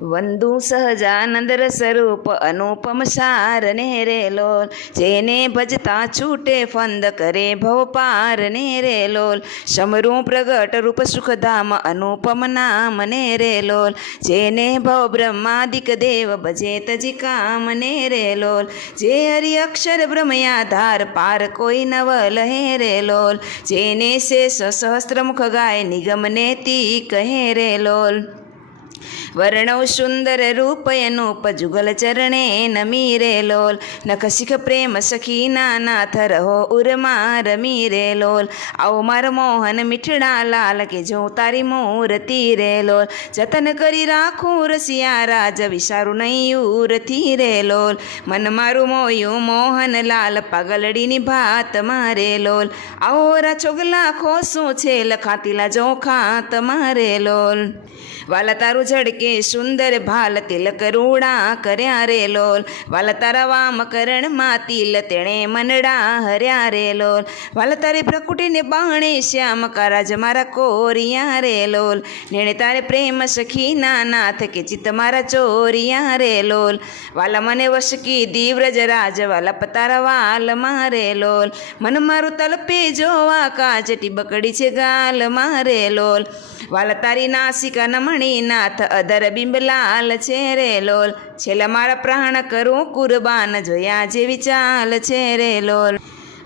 વંદુ સહજાનંદ સ્વરૂપ અનુપમ સાર ને રે લોલ, જેને ભજતા છૂટે ફંદ કરે ભવ પાર ને રે લોલ, સમરું પ્રગટ રૂપ સુખધામ અનુપમ નામ ને રે લોલ, જેને ભવ બ્રહ્માદિક દેવ ભજે તજી કામ ને રે લોલ, જે હરિ અક્ષર બ્રહ્મયાધાર પાર કોઈ નવ લહે રે લોલ, જેને શેષ સહસ્ત્ર મુખ ગાય નિગમ નેતિ કહે રે લોલ, વર્ણવ સુંદર રૂપ અનુપ જુગલ ચરણે નમી રે લોલ, નખ શિખ પ્રેમ સખી નાથ રહો ઉર્મા રમી રે લોલ, આવો માર મોહન મીઠડા લાલ કે જો તારી મૂર્તિ રે લોલ, જતન કરી રાખું રસિયા રાજ વિચારું નહીં ઉરથી રે લોલ, મન મારું મોયું મોહન લાલ પાગલડીની ભાત મારે લોલ, આવો રા ચોગલા ખોસું છે લખાતીલા જોખા તમારે લોલ, વાલા તારું ઝડકે સુંદર ભાલ તિલક રૂડા કર્યા રે લોલ, વાલા તારા વામ કરણમાં તિલ તેણે મનડા હર્યા રે લોલ, વાલા તારી પ્રકૃતિને બાણે શ્યામ કારાજ મારા કોરિયા રે લોલ, નેણે તારે પ્રેમ સખી નાથ કે ચિત્ત મારા ચોરિયા રે લોલ, વાલા મને વશકી દીવ્રજ રાજ વાલા પતારા વાલ મારે લોલ, મન મારું તલપે જોવા કાચટી બકડી છે ગાલ મારે લોલ, વાલા તારી નાસિકા નમણી નાથ અધર બિંબલાલ છે રે લોલ, છેલ્લા મારા પ્રાણ કરું કુરબાન જોયા જેવી ચાલ છે રે લોલ,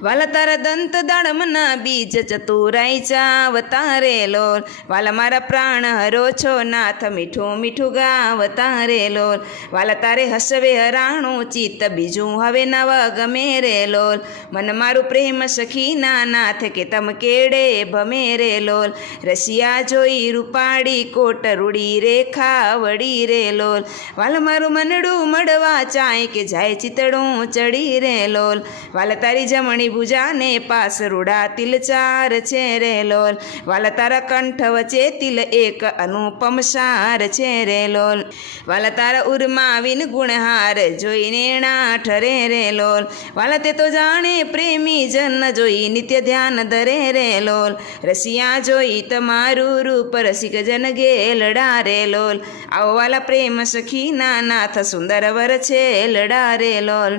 વાલા તારા દંત દાડમના બીજ ચતુરાઈ ચાવતા રે લોલ, વાલા મારા પ્રાણ હરો છો નાથ મીઠું મીઠું ગાવતા રે લોલ, વાલા તારે હસવે હરાણું ચિત્ત બીજું હવે નવ ગમે રે લોલ, મન મારું પ્રેમ સખી નાથ કે તમ કેડે ભમે રે લોલ, રસિયા જોઈ રૂપાડી કોટ રૂડી રેખા વડી રે લોલ, વાલા મારું મનડું મળવા ચાય કે જાય ચિતડું ચડી રે લોલ, વાલા તારી જમણી ભુજાને પાસ રૂડા તિલ ચાર છે રે લોલ, વાલા તારા કંઠ વચ્ચે તિલ એક અનુપમ સાર છે રે લોલ, વાલા તારા ઉર્માવિન ગુણહાર જોઈને નાઠ રે લોલ, વાલા તે તો જાણે પ્રેમી જન જોઈ નિત્ય ધ્યાન ધરે રે લોલ, રસિયા જોઈ તમારું રૂપ રસિક જન ગેલડા રે લોલ, આવો વાલા પ્રેમ સખી નાથ સુંદર વર છે લડા રે લોલ,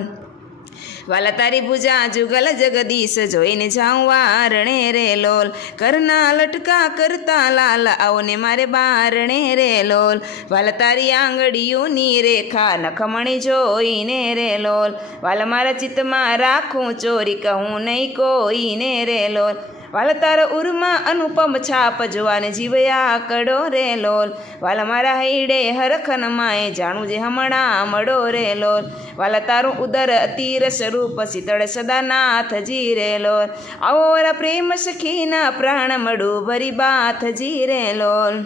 વાલા તારી ભુજા જુગલ જગદીશ જોઈને જાઉં વારણે રે લોલ, કરના લટકા કરતા લાલ આવને મારે બારણે રે લોલ, વાલા તારી આંગળીઓની રેખા નખમણી જોઈને રે લોલ, વાલા મારા ચિત્તમાં રાખું ચોરી કહું નહીં કોઈને રે લોલ, વાલા તારા ઉર્મા અનુપમ છાપ જોવાને જીવયા કડો રે લોલ, વાલા મારા હૈડે હરખન માએ જાણું જે હમણાં મળો રે લોલ, વાલા તારું ઉદર અતિર સ્વરૂપ શીતળ સદાનાથજી રે લોલ, આવો રા પ્રેમ સખીના પ્રાણ મળું ભરી બાથજી રે લોલ,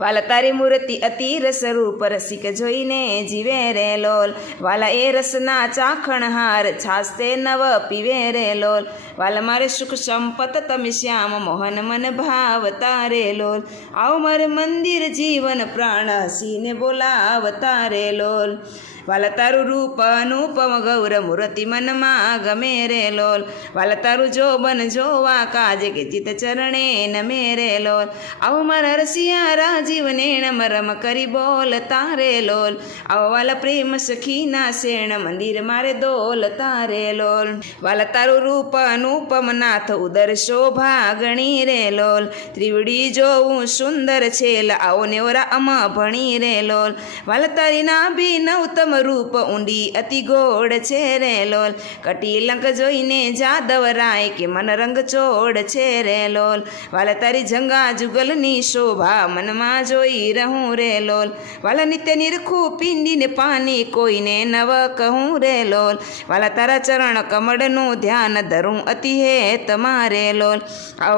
વાલા તારી મૂર્તિ અતિ રસરૂપ રસિક જોઈને જીવે રે લોલ, વાલા એ રસના ચાખણહાર છાસ્તે નવ પીવે રે લોલ, વાલા મારે સુખ સંપત તમે શ્યામ મોહન મન ભાવતા રે લોલ, આવો મારે મંદિર જીવન પ્રાણ હસીને બોલાવતા રે લોલ, વાલા તારું રૂપ અનુપમ ગૌર મૂર્તિ મનમાં ગમે રે લોલ, વાલા તારું જોબન જોવા કાજે કે ચિત ચરણે નમે રે લોલ, આવો મારા રસિયા રાજીવ નેણ મરમ કરી બોલતા રે લોલ, આવો વાલા પ્રેમ સખીના શેણ મંદિર મારે દોલતા રે લોલ, વાલા તારું રૂપ અનુપમ નાથ ઉદર શોભા ગણી રે લોલ, ત્રિવડી જોવું સુંદર છેલ આવો ને ઓરા અમ ભણી રે લોલ, વાલા તારી નાભી નવતમ રૂપ ઊંડી અતિ ગોળ છે રે લોલ, કટીલંક જોઈને જાદવરાય કે મન રંગ ચોડ છે રે લોલ, વાલા તારી જંગા જુગલની શોભા મનમાં જોઈ રહું રે લોલ, વાલા નિત્ય નિરખું પિંડીને પાની કોઈને નવ કહું રે લોલ, વાલા તારા ચરણ કમળનું ધ્યાન ધરું અતિ હે તમારે લોલ,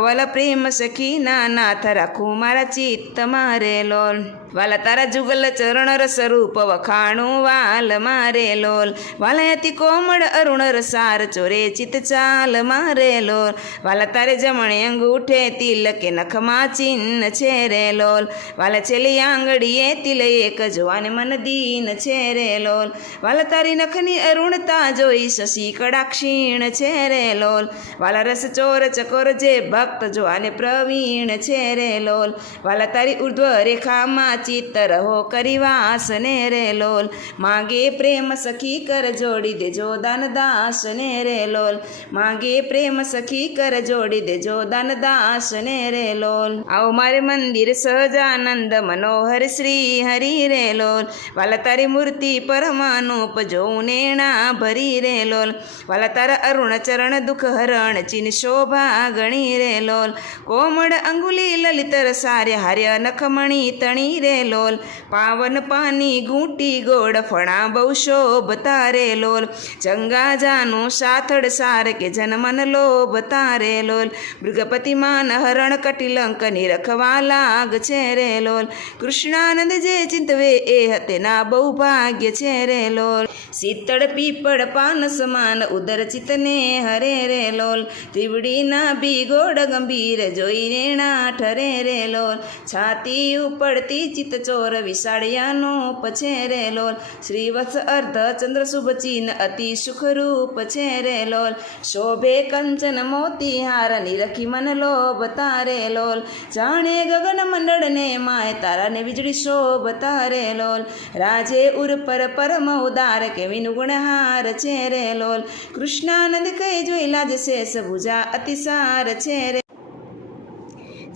વાલા પ્રેમ સખી નાથ રાખું મારા ચિત્ત મારે લોલ, વાલા તારા જુગલ ચરણ રસ રૂપ વખાણું વાલ મારે લોલ, વાલા અતિ કોમળ અરુણ રસાર ચોરે ચિત ચાલ મારે લોલ, વાલા તારે જમણે અંગૂઠે તિલ કે નખમાં ચિહ્ન છે રે લોલ, વાલા છેલ્લી આંગળીએ તિલ એક જોવાને મન દીન છે રે લોલ, વાલા તારી નખની અરુણતા જોઈ શશી કડાક્ષીણ છે રે લોલ, વાલા રસ ચોર ચકોર જે ભક્ત જોવાને પ્રવીણ છે રે લોલ, વાલા તારી ઉર્ધ્વ રેખામાં ચિત્ત રહો કરી વાસ ને રે લોલ, માગે પ્રેમ સખી કર જોડી દેજો દાનદાસ ને રે લોલ, માગે પ્રેમ સખી કર જોડી દેજો દાનદાસ ને રે લોલ. આવો મારે મંદિર સહજાનંદ મનોહર શ્રી હરિ રે લોલ, વાલા તારી મૂર્તિ પરમાનુપ જોઉં નેણા ભરી રે લોલ, વાલા તારા અરુણ ચરણ દુઃખ હરણ ચિન શોભા ગણી રે લોલ, કોમળ અંગુલી લલિતર સાર્ય હાર્ય નખમણી તણી રે લોલ, પાવન પાની ઘૂંટી ગોળ ફણા બહુ શોભતા રે લોલ, જંગા જાનું સાથડ સાર કે જનમન લોભતા રે લોલ, મૃગપતિ માન હરણ કટિલંક નિરખવા લાગ છે રે લોલ, કૃષ્ણાનંદ જે ચિંતવે એ હતે ના બહુ ભાગ્ય છે રે લોલ, શીતળ પીપળ પાન સમાન ઉદર ચિતને હરે રે લોલ, ત્રિવડી ના બી ગોળ ગંભીર જોઈને ના ઠરે રે લોલ, છાતી ઉપડતી ચિત ચોર વિશાળિયાનો પછે રે લોલ, શ્રીવત્સ અર્ધ ચંદ્ર શુભ ચિહ્ન અતિ સુખરૂપ છે રે લોલ, શોભે કંચન મોતી હાર નિરખી મન લોભતા રે લોલ, જાણે ગગન મંડળ ને માય તારા ને વીજળી શોભતા રે લોલ, રાજે ઉર પર પરમ ઉદાર કે વિનુગુણહાર છે રે લોલ, કૃષ્ણાનંદ કહે જોઈ લાજ શેષ ભુજા અતિસાર છે રે,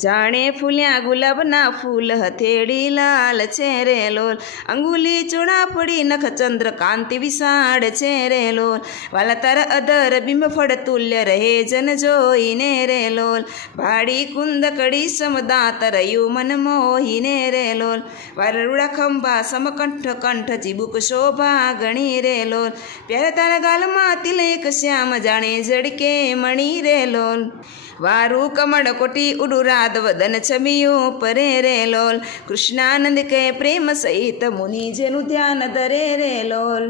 જાણે ફૂલ્યા ગુલાબના ફૂલ હથેળી લાલ છે રે લોલ, અંગુલી ચોળાપડી નખ ચંદ્ર કાંતિ વિશાળ છે રે લોલ, વાલા તારા અધર બિંબ ફળ તુલ્ય રહે જન જોઈને રે લોલ, ભાડી કુંદ કડી સમદાત રહ્યું મન મોહીને રે લોલ, વારરુડા ખંભા સમકંઠ કંઠ ચીબુક શોભા ગણી રે લોલ, પ્યારે તારા ગાલમાં તિલક શ્યામ જાણે જડકે મણી રે લોલ, વારું કમળ કોટી ઉડુરાદ વદન છબિયું પરે રે લોલ, કૃષ્ણાનંદ કહે પ્રેમ સહિત મુનિ જેનું ધ્યાન ધરે રે લોલ,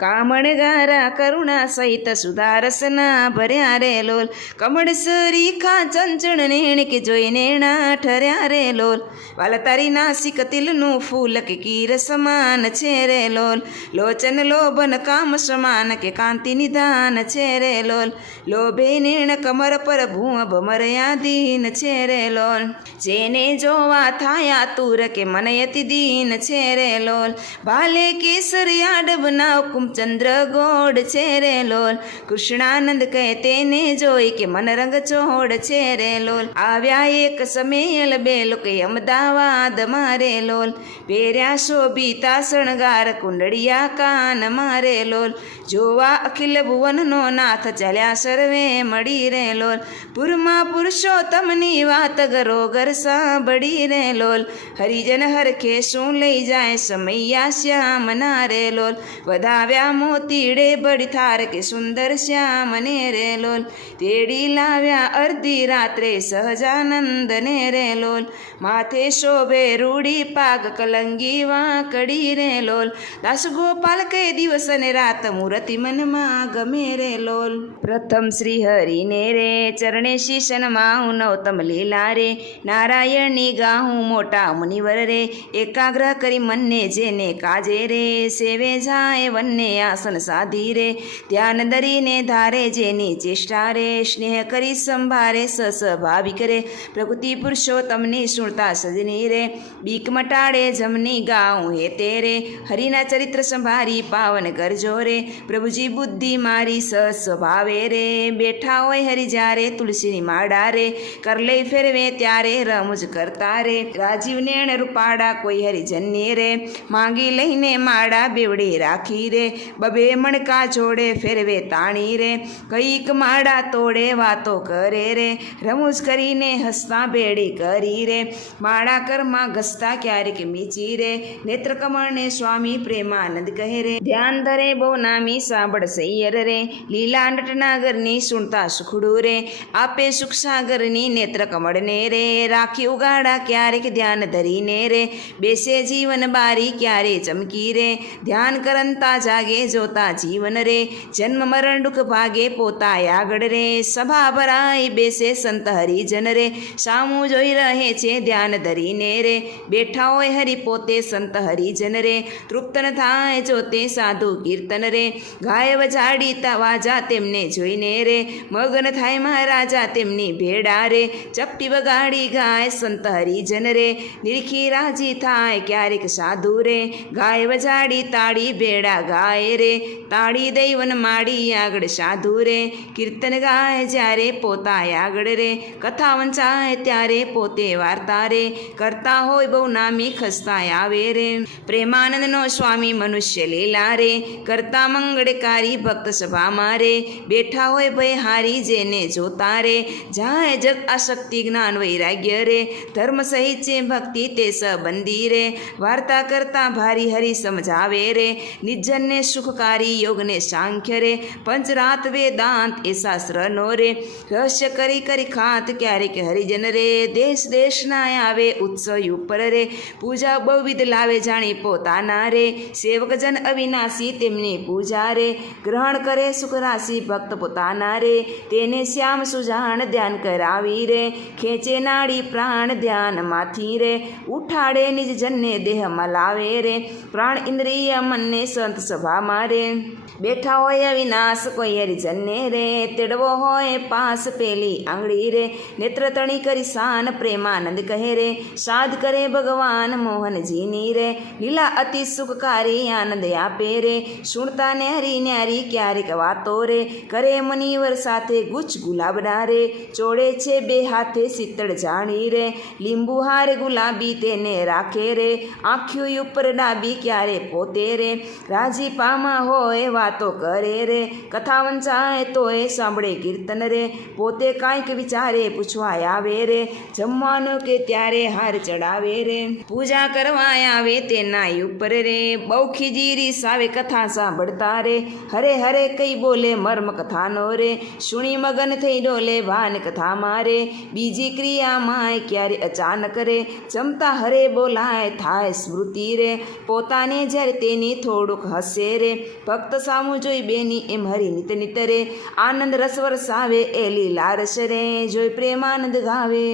કામણ ગારા કરુણા સહિત સુધારસના ભર્યા રે લોલ, કમળ સરીખા ચંચળ નેણ કે જોઈ નેણા ઠર્યા રે લોલ, વાલા તારી નાસિક તિલનું ફૂલ કે કીર સમાન છે રે લોલ, લોચન લોભન કામ સમાન કે કાંતિ નિધાન છે રે લોલ, લોભે નેણ કમર પર ભૂ ભમરયાધીન છે રે લોલ, જેને જોવા થાયા તુર કે મનયતિ દીન છે રે લોલ, ભાલે કેસર યાડબ નાવ ચંદ્ર ગોડ છે રે લોલ, કૃષ્ણાનંદ કહે તેને જોઈ કે મન રંગ ચોડ છે રે લોલ, આવ્યા એક સમેયલ બેલ કે અમદાવાદ મારે લોલ, પહેર્યા શોભિતા શણગાર કુંડળિયા કાન મારે લોલ, જોવા અખિલ ભુવનનો નાથ ચાલ્યા સર્વે મળી રે લોલ, પુરમાં પુરુષોત્તમની વાત ગરો ઘર સાંભળી રે લોલ, હરિજન હરખે શું લઈ જાય સમૈયા શ્યામ ના રે લોલ, વધાવ્યા મોતીડે બળી થાર કે સુંદર શ્યામ ને રે લોલ, તેડી લાવ્યા અર્ધી રાત્રે સહજાનંદ ને રે લોલ, માથે શોભે રૂડી પાગ કલંગી વાંકડી રે લોલ, દાસ ગોપાલ કે દિવસ ને રાત મૂર્તિ મનમાં ગમે રે લોલ, પ્રથમ શ્રી હરિને રે ચરણે શીશન માહું નવતમ લીલા રે, નારાયણની ગાહું મોટા મુનિવર રે, એકાગ્ર કરી મનને જેને કાજે રે, સેવે જાય વનને આસન સાધી રે, ધ્યાન ધરીને ધારે જેની ચેષ્ટા રે, સ્નેહ કરી સંભારે સસ્ભાવિક રે, પ્રકૃતિ પુરુષોત્તમની સુણતા સજની રે, બીક મટાડે જમની ગાઉં હે તે રે, હરિના ચરિત્ર સંભારી પાવન કરજો રે, પ્રભુજી બુદ્ધિ મારી સ્વભાવે રે, બેઠા હોય હરિ જ્યારે તુલસીની માડા રે, કરલે ફેરવે ત્યારે રમૂજ કરતા રે, રાજીવ નેણ રૂપાડા કોઈ હરિજન્ય રે, માંગી લઈને માડા બેવડી રાખી રે, બબે મણકા જોડે ફેરવે તાણી રે, કઈક માડા તોડે વાતો કરે રે, રમૂજ કરીને હસતા બેડી કરી રે, માડા કરમાં ઘસતા ક્યારેક મીચી રે, નેત્ર કમળને સ્વામી પ્રેમાનંદ કહે રે, ધ્યાન ધરે બહુ નામી સાંભળ સૈયર રે, લીલા નટનાગરની સુણતા સુખડું રે, આપે સુખ સાગરની નેત્ર કમળને રે, રાખી ઉગાડા ક્યારેક ધ્યાન ધરીને રે, બેસે જીવન બારી ક્યારે ચમકી રે, ધ્યાન કરંતા જાગે લાગે જોતા જીવન રે, જન્મ મરણ દુઃખ ભાગે પોતા આગળ રે, સભા ભરાઈ બેસે સંત હરિજન રે, સામું જોઈ રહે છે ધ્યાન ધરીને રે, બેઠા હોય હરિ પોતે સંત હરિજન રે, તૃપ્ત ન થાય જોતે સાધુ કીર્તન રે, ગાય વજાડી વાજા તેમને જોઈને રે, મગન થાય મહારાજા તેમની ભેડા રે, ચપટી વગાડી ગાય સંત હરિજન રે, નિરખી રાજી થાય ક્યારેક સાધુ રે, ગાય વજાડી તાળી ભેડા ગાય રે, તાળી દૈવન માડી આગળ સાધુ રે, કીર્તન ગાય જ્યારે પોતા આગળ રે, કથા વંચાય ત્યારે પોતે વાર્તા રે, કરતા હોય બહુ નામી ખસતા આવે રે, પ્રેમાનંદનો સ્વામી મનુષ્ય લીલા રે, કરતા મંગળકારી ભક્ત સભામાં રે, બેઠા હોય ભય હારી જેને જોતા રે, જાય જગ આસક્તિ જ્ઞાન વૈરાગ્ય રે, ધર્મ સહિત છે ભક્તિ તે સંબંધી રે, વાર્તા કરતા ભારી હરી સમજાવે રે, નિજ્જનને સુખકારી યોગને સાંખ્ય રે, પંચરાત વેદાંત એ શાસ્ત્રનો રે, રહસ્ય કરી કરી ખાત ક્યારેક હરિજન રે, દેશ દેશના આવે ઉત્સવ ઉપર રે, પૂજા બહુવિધ લાવે જાણી પોતાના રે, સેવકજન અવિનાશી તેમની પૂજા રે, ગ્રહણ કરે સુખ રાશિ ભક્ત પોતાના રે, તેને શ્યામ સુજાણ ધ્યાન કરાવી રે, ખેંચે નાડી પ્રાણ ધ્યાનમાંથી રે, ઉઠાડે નિજ જનને દેહમાં લાવે રે, પ્રાણ ઇન્દ્રિય મનને સંત સભામાં રે, બેઠા હોય અવિનાશ કોઈ હરિજનને રે, તેડવો હોય પાસ પેલી આંગળી રે, નેત્ર તણી કરી શાન પ્રેમાનંદ કહે રે, સાધ કરે ભગવાન મોહનજીની રે, લીલા અતિ સુખકારી આનંદ આપે રે, સુણતા ને હરી ન્યારી ક્યારેક વાતો રે, કરે મનીવર સાથે ગુચ્છ ગુલાબના રે, ચોડે છે બે હાથે શીતળ જાણી રે, લીંબુ હાર ગુલાબી તેને રાખે રે, આંખ્યું ઉપર ડાબી ક્યારે પોતે રે, રાજી પામા હોય વાતો કરે રે, કથા વંચાય તો એ સાંભળે કીર્તન રે, પોતે કાંઈક વિચારે પૂછવા આવે રે, જમવાનું કે ત્યારે હાર ચડાવે રે, પૂજા કરવા આવે તેના ઉપર રે, બહુ ખીજીરી સાવે કથા સાંભળતા રે, હરે હરે કઈ બોલે મર્મ કથાનો રે, સુણી મગન થઈ ડોલે ભાન કથામાં રે, બીજી ક્રિયામાં ક્યારે અચાનક રે, જમતા હરે બોલાય થાય સ્મૃતિ રે, પોતાને જ્યારે તેની થોડુંક હસે રે, ભક્ત સામું જોઈ બેની એમ હરી નિત નિત રે, આનંદ રસ વરસાવે એ લીલા રસ રે, જોઈ પ્રેમાનંદ ગાવે.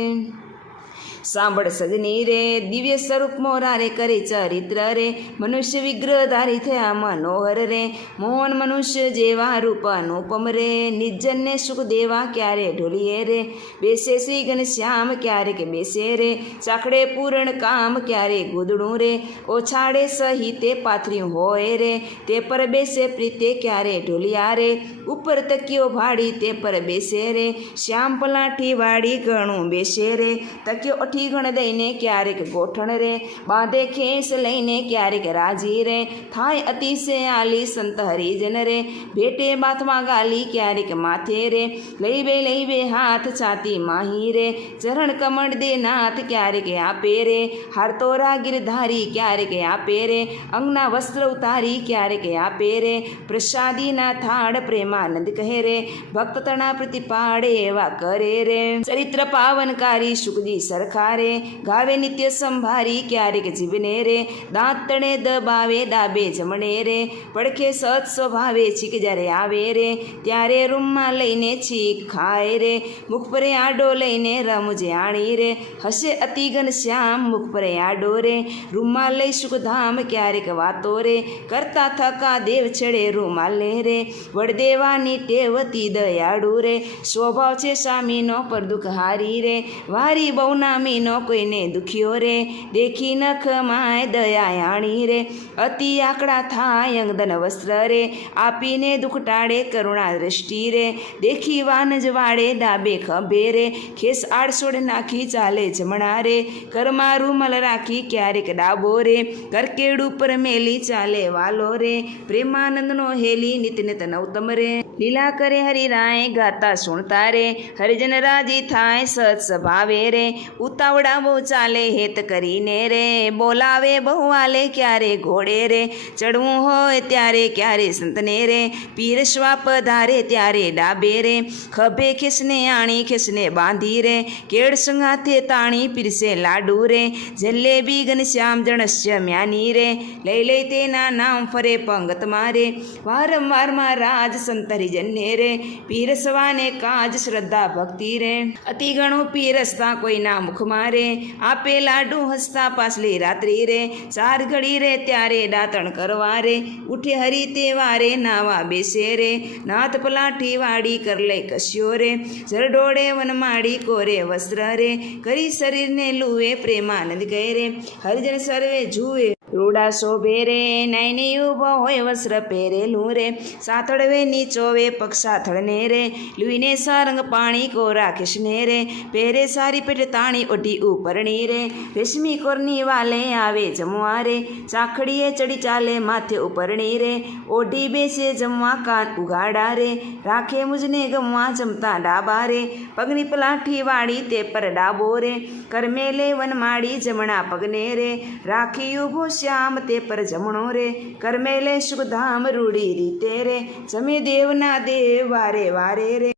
સાંભળ સજની રે, દિવ્ય સ્વરૂપ મોરારે કરે ચરિત્ર રે, મનુષ્ય વિગ્રહધારી થયા મનોહર રે, મોહન મનુષ્ય જેવા રૂપ અનુપમ રે, નિજ્જનને સુખ દેવા ક્યારે ઢોલીએ રે, બેસે શ્રી ઘનશ્યામ ક્યારેક બેસે રે, ચાકડે પૂરણ કામ ક્યારે ગોદડું રે, ઓછાડે સહિતે પાથર્યું હોય રે, તે પર બેસે પ્રીતે ક્યારે ઢોલિયા રે, ઉપર તકીઓ ભાડી તે પર બેસે રે, શ્યામ પલાઠી વાળી ઘણું બેસે રે, તકીઓ અઠી ગણ દઈને ક્યારેક ગોઠણ રે, બાંધે ખેસ લઈને ક્યારેક રાજી રે, થાય અતિશય આલી સંત હરિજન રે, ભેટે બાથમાં ગાલી ક્યારેક માથે રે, લઈ બે હાથ છાતી માહી રે, ચરણ કમળ દે નાથ ક્યારેક આપે રે, હારતોરા ગિરધારી ક્યારેક આપે રે, અંગના વસ્ત્ર ઉતારી ક્યારેક આપે રે, પ્રસાદીના થાળ પ્રેમાનંદ કહે રે, ભક્ત તણા પ્રતિપાડે એવા કરે રે, ચરિત્ર પાવનકારી સુખજી સરખા રે, ગાવે નિત્ય સંભારી ક્યારેક જીવને રે, દાંત તણે દબાવે ડાબે જમણે રે, પડખે સત સ્વભાવે છીક જ્યારે આવે રે, ત્યારે રૂમમાં લઈને છીક ખાય રે, મુખ પરે આડો લઈને રમુજે આણી રે, હસે અતિ ઘનશ્યામ મુખ પરે આડો રે, રૂમાલ લઈ સુખધામ ક્યારેક વાતો રે, કરતા થકા દેવ છેડે રૂમાલ લે રે, વડદેવાની ટેવતી દયાળુ રે, સ્વભાવ છે સ્વામીનો પર દુઃખ હારી રે, વારી બહુ નામી નો કોઈને દુખ્યો રે, દેખી નખ માય દયાયાણી રે, અતિ આકડા થાય અંગદન વસ્ત્ર રે, આપીને દુઃખ ટાળે કરુણા દ્રષ્ટિ રે, દેખી વાનજ વાળે ડાબે ખભે રે, ખેસ આડસોડ નાખી ચાલે જમણા રે, કરમાં રૂમલ રાખી ક્યારેક ડાબો રે, કરકેડ ઉપર મેલી ચાલે વાલો રે, પ્રેમાનંદનો હેલી નિત નિત નવતમ રે, લીલા કરે હરિરાય ગાતા સુણતા રે, હરિજન રાજી થાય સત સ્વભાવે રે, ઉતા ઉતાવળા બહુ ચાલે હેત કરીને રે, બોલાવે બહુ આલે ક્યારે ઘોડે રે, ચડવું હોય ત્યારે ક્યારે સંતને રે, પીરસવા પધારે ત્યારે ડાબે રે, ખભે ખેસને આણી ખેસને બાંધી રે, કેળ સંગાથે તાણી પીરસે લાડુ રે, જલેબી ઘનશ્યામ જણસ્ય મ્યાની રે, લઈ લઈ તેના નામ ફરે પંગત મારે, વારંવાર રાજ સંત હરિજનને રે, પીરસવાને કાજ શ્રદ્ધા ભક્તિ રે, અતિ ઘણું પીરસતા કોઈના મુખ મારે, આપે લાડુ હસતા પાછલી રાત્રિ રે, ચાર ઘડી રે ત્યારે દાંતણ કરવા રે, ઉઠે હરી તે વારે નાવા બેસે રે, નાથ પલાઠી વાડી કર લઈ કસ્યો રે, જરડોળે વનમાડી કોરે વસ્ત્ર રે, કરી શરીરને લુવે પ્રેમાનંદ કહે રે, હરિજન સર્વે જુએ રૂડા શોભે રે, નાઈને ઊભો હોય વસ્ત્ર પહેરેલું રે, સાથળવે નીચોવે પગ સાથળને રે, લુઈને સારંગ પાણી કોરા ખેસને રે, પહેરે સારી પેટ તાણી ઓઢી ઉપરણી રે, રેશમી કોરની વાલે આવે જમવા રે, ચાખડીએ ચડી ચાલે માથે ઉપરણી રે, ઓઢી બેસે જમવા કાન ઉગાડા રે, રાખે મુજને ગમવા જમતા ડાબા રે, પગની પલાઠી વાળી તે પર ડાબો રે, કરમેલે વનમાડી જમણા પગને રે, રાખી ઊભો શ્યામ તે પર જમણો રે, કરમેલે સુખધામ રૂડી રીતે રે, જમે દેવના દેવ વારે વારે રે,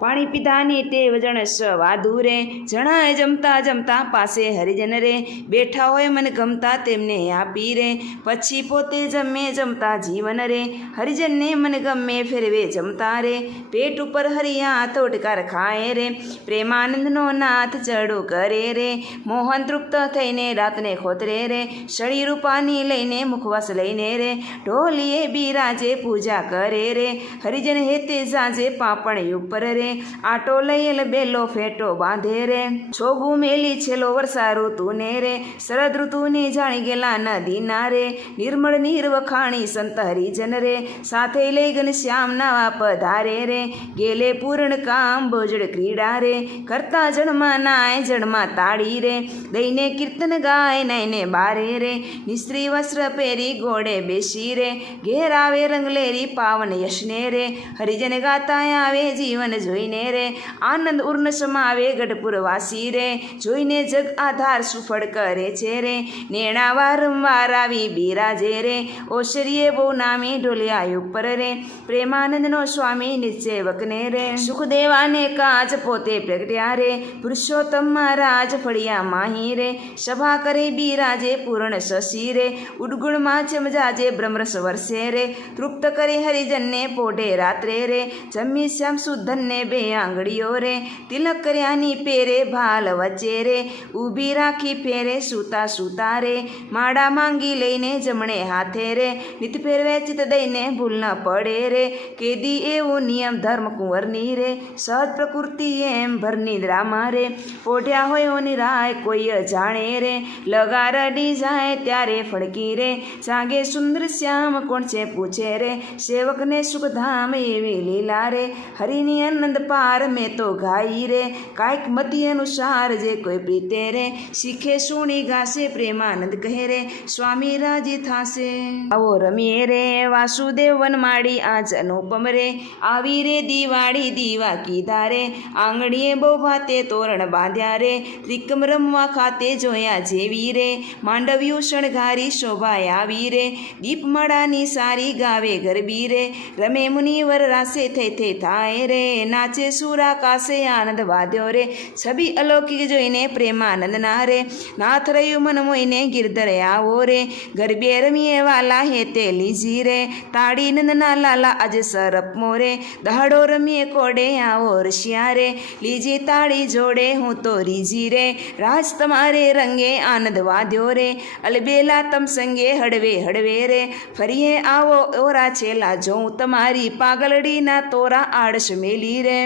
પાણી પીધાની ટેવ જણસ વાધુ રે, જણાય જમતા જમતા પાસે હરિજન રે, બેઠા હોય મને ગમતા તેમને આપી રે, પછી પોતે જમે જમતા જીવન રે, હરિજનને મને ગમે ફેરવે જમતા રે, પેટ ઉપર હરિયા તોટકાર ખાય રે, પ્રેમાનંદનો નાથ ચડો કરે રે, મોહન તૃપ્ત થઈને રાતને ખોતરે રે, શળી રૂપાની લઈને મુખવાસ લઈને રે, ઢોલીએ બિરાજે પૂજા કરે રે, હરિજન હેતે સાંજે પાપણ ઉપર રે, આટો લઈલ બેલો ફેટો બાંધે રે, છોગું મેલી છેલ્લો વર્ષા ઋતુને રે, શરદ ઋતુને જાણી ગયેલા નદીના રે, નિર્મળ નીર વખાણી સંત હરિજન રે, સાથે લઈ ઘનશ્યામ નાવા પધારે રે, ગેલે પૂર્ણ કામ બોજડ ક્રીડા રે, કરતા જળમાં નાય જળમાં તાળી રે, દઈને કીર્તન ગાય નાઈને બારે રે, નિસ્ત્રી વસ્ત્ર પહેરી ગોળે બેસી રે, ઘેર આવે રંગલેરી પાવન યશને રે, હરિજન ગાતા આવે જીવન જોઈને રે, આનંદ ઉર્ન સમાવે ગઢપુર વાસી રે, જોઈને જગ આધાર સુફળ કરે છે રે, નેણા વારંવાર આવી બિરાજે રે, ઓશરીએ બહુ નામી ઢોલિયા ઉપર રે, પ્રેમાનંદનો સ્વામી નિશ્ચેવકને રે, સુખદેવાને કાજ પોતે પ્રગટ્યા રે, પુરુષોત્તમ મહારાજ ફળિયા માહી રે, સભા કરે બિરાજે પૂર્ણ શશી રે, ઉડગુણમાં ચમજાજે બ્રહ્મરસ વર્ષે રે, તૃપ્ત કરે હરિજનને પોઢે રાત્રે રે, જમી શ્યામ સુધનને બે આંગળીઓ રે, તિલક કર્યાની પેરે ભાલ વચ્ચે રે, ઊભી રાખી ફેરે સૂતા સૂતા રે, માળા માંગી લઈને જમણે હાથે રે, નિત ફેરવે ચિત દઈને ભૂલ ન પડે રે, કેદી એવું નિયમ ધર્મ કુંવરની રે, સહજ પ્રકૃતિ એમ ભરની દ્રામા રે, પોઢ્યા હોય ઓની રાય કોઈ જાણે રે, લગા રડી જાય ત્યારે ફળકી રે, જાગે સુંદર શ્યામ કોણ છે પૂછે રે, સેવકને સુખધામ એવી લીલા રે, હરિની આનંદ પાર મેં તો ગાઈ રે, કાંઈક મતિ અનુસાર જે કોઈ પ્રીતે રે, શીખે સુણી ગાશે પ્રેમાનંદ કહે રે, સ્વામી રાજી થાશે, આવો રમીએ રે, વાસુદેવ વનમાળી આજ અનુપમ રે, આવી રે દિવાળી દીવા કીધા રે, આંગણીએ બહુ ભાતે તોરણ બાંધ્યા રે, ત્રિકમ રમવા ખાતે જોયા જેવી રે, માંડવ્યું શણગારી શોભાય આવી રે, દીપમાળાની સારી ગાવે ગરબી રે, રમે મુનિવર રાસે થઈ થઈ થાય રે, નાચે સુરા કાશે આનંદ વાદ્યો રે, છબી અલૌકિક જોઈને પ્રેમાનંદ ના રે, નાથ રહ્યું મન મોઈને ગિરધર આવો રે, ગરબે રમીએ વાલા હેતે લીજી રે, તાળી નંદના લાલા આજે સરપમો રે, દહાડો રમીએ કોડે આવો રશિયા રે, લીજી તાળી જોડે હું તો રીજી રે, રાજ તમારે રંગે આનંદ વાદ્યો રે, અલબેલા તમ સંગે હળવે હળવે રે, ફરીએ આવો ઓરા છેલા જોઉં તમારી પાગલડીના તોરા આળસ મેલી રે,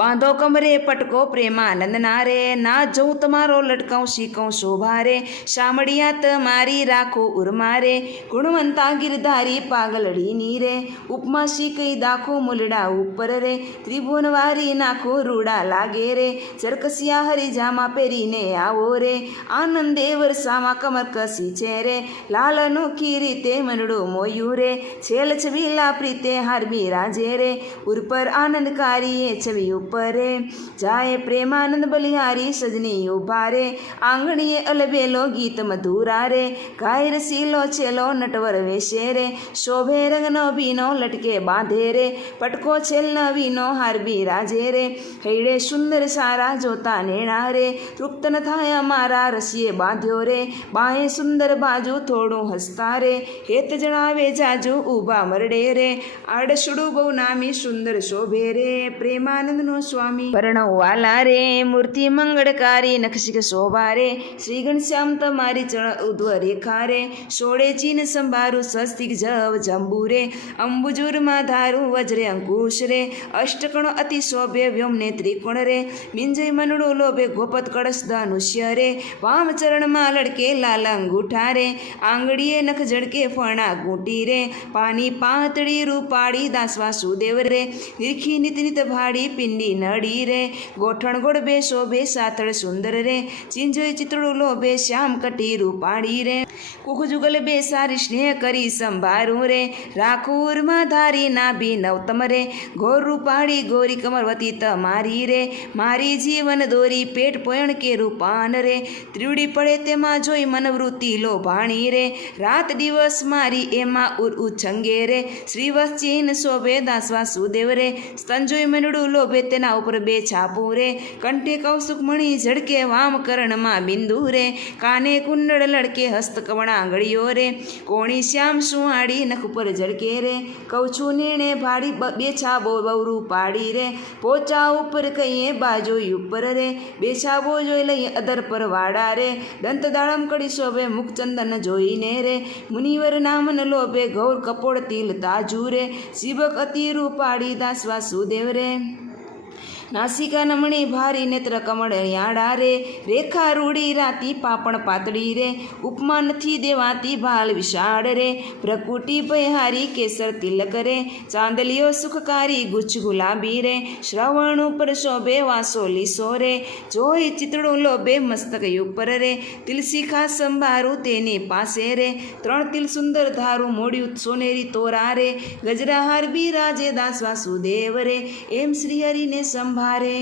બાંધો કમરે પટકો પ્રેમાનંદ ના રે, ના જોઉં તમારો લટકાઉં શીખઉં શોભા રે, શામળિયા તમારી રાખો ઉર્મા રે, ગુણવંતા ગિરધારી પાગલડીની રે, ઉપમા શીખઈ દાખો મુલડા ઉપર રે, ત્રિભુવનવારી નાખો રૂડા લાગે રે, ચરકસિયા હરિજામાં પહેરીને આવો રે, આનંદે વરસામાં કમર કસી છે રે, લાલ અનોખી રીતે મનડું મોયું રે, છેલ છબીલા પ્રીતે હારબી રાજે રે, ઉર પર આનંદકારી એ છવી ઉપરે જાય પ્રેમાનંદ બલિહારી સજની ઉભા રે આંગણીએ અલબેલો ગીત મધુરા રે ગાય રસીલો છેલો નટવર વેશે રે શોભે રંગનો ભીનો લટકે બાંધે રે પટકો છેલ નવીનો હાર બિરાજે રે હૈડે સુંદર સારા જોતા નેણા રે તૃપ્ત ન થાય અમારા રસીએ બાંધ્યો રે બાએ સુંદર બાજુ થોડું હસતા રે હેત જણાવે જાજુ ઊભા મરડે રે આડસડું બહુ નામી સુંદર શોભે રે પ્રેમાનંદનો સ્વામી પરણવાલા રે મૂર્તિ મંગળકારી નખશિક શોભા રે શ્રી ઘનશ્યામ તમારી ચરણ ઉદ્વ રેખા રે સોળે ચીન સંભારું સ્વસ્તિક જવ જંબુ રે અંબુજુરમાં ધારું વજ્રે અંકુશ રે અષ્ટકણ અતિ શોભે વ્યોમને ત્રિકોણ રે મિંજય મનડું લોભે ગોપત કળશ ધનુષ્ય રે વામ ચરણમાં લડકે લાલ અંગૂઠા રે આંગળીએ નખ જડકે ફણા ગૂંટી રે પાની પાતળી રૂપાળી દાસવા સુદેવ રે નિરખી નિત નિત ભાડી પિંડી નડી રે ગોઠણ ગોળબે શોભે સાથળ સુંદર રે ચિંજોય ચિત્રડું લોભે શ્યામ કટી રૂપાળી રે કુખ જુગલ બે સારી સ્નેહ કરી સંભારું રે રાખુરમાં ધારી નાભી નવતમ રે ગોર રૂપાળી ગોરી કમરવતી તમારી રે મારી જીવન દોરી પેટ પોયણ કે રૂપાન રે ત્રીવડી પડે તેમાં જોઈ મનવૃત્તિ લોભાણી રે રાત દિવસ મારી એમાં ઉછંગે રે શ્રીવસ ચીન શોભે દાસવા સુદેવ રે સ્તંજોય મનડું લોભે તેના ઉપર બે છાપું રે કંઠે કૌસુક મણી ઝડકે વામ કરણમાં બિંદુ રે કાને કુંડળ લડકે હસ્તકવણા આંગળીઓ રે કોણી શ્યામ સુહાડી નખ ઉપર ઝડકે રે કહું છું નીણે ભાડી બે છાબો બવરું પાડી રે પોચા ઉપર કહીએ બાજુ ઉપર રે બે છાબો જોઈ લઈએ અધર પર વાડા રે દંત દાળમ કડી શોભે મુખચંદન જોઈને રે મુનિવર નામન લોભે ગૌર કપોળ તિલ તાજુ રે શિવક અતિ રૂપાડી દાસવા સુદેવ રે નાસિકા નમણી ભારી નેત્ર કમળ યાડા રે રેખા રૂડી રાતી પાપણ પાતળી રે ઉપમા નથી દેવાતી ભાલ વિશાળ રે પ્રકૃતિ ભયહારી કેસર તિલક રે ચાંદલિયો સુખકારી ગુચ્છ ગુલાબી રે શ્રવણ ઉપર શોભે વાસો લીસો રે જોઈ ચિતડું લોભે મસ્તક ઉપર રે તિલશિખા સંભારું તેની પાસે રે ત્રણ તિલ સુંદર ધારું મોડ્યું સોનેરી તોરા રે ગજરાહાર બિરાજે દાસવા સુદેવ રે એમ શ્રીહરિને ભારે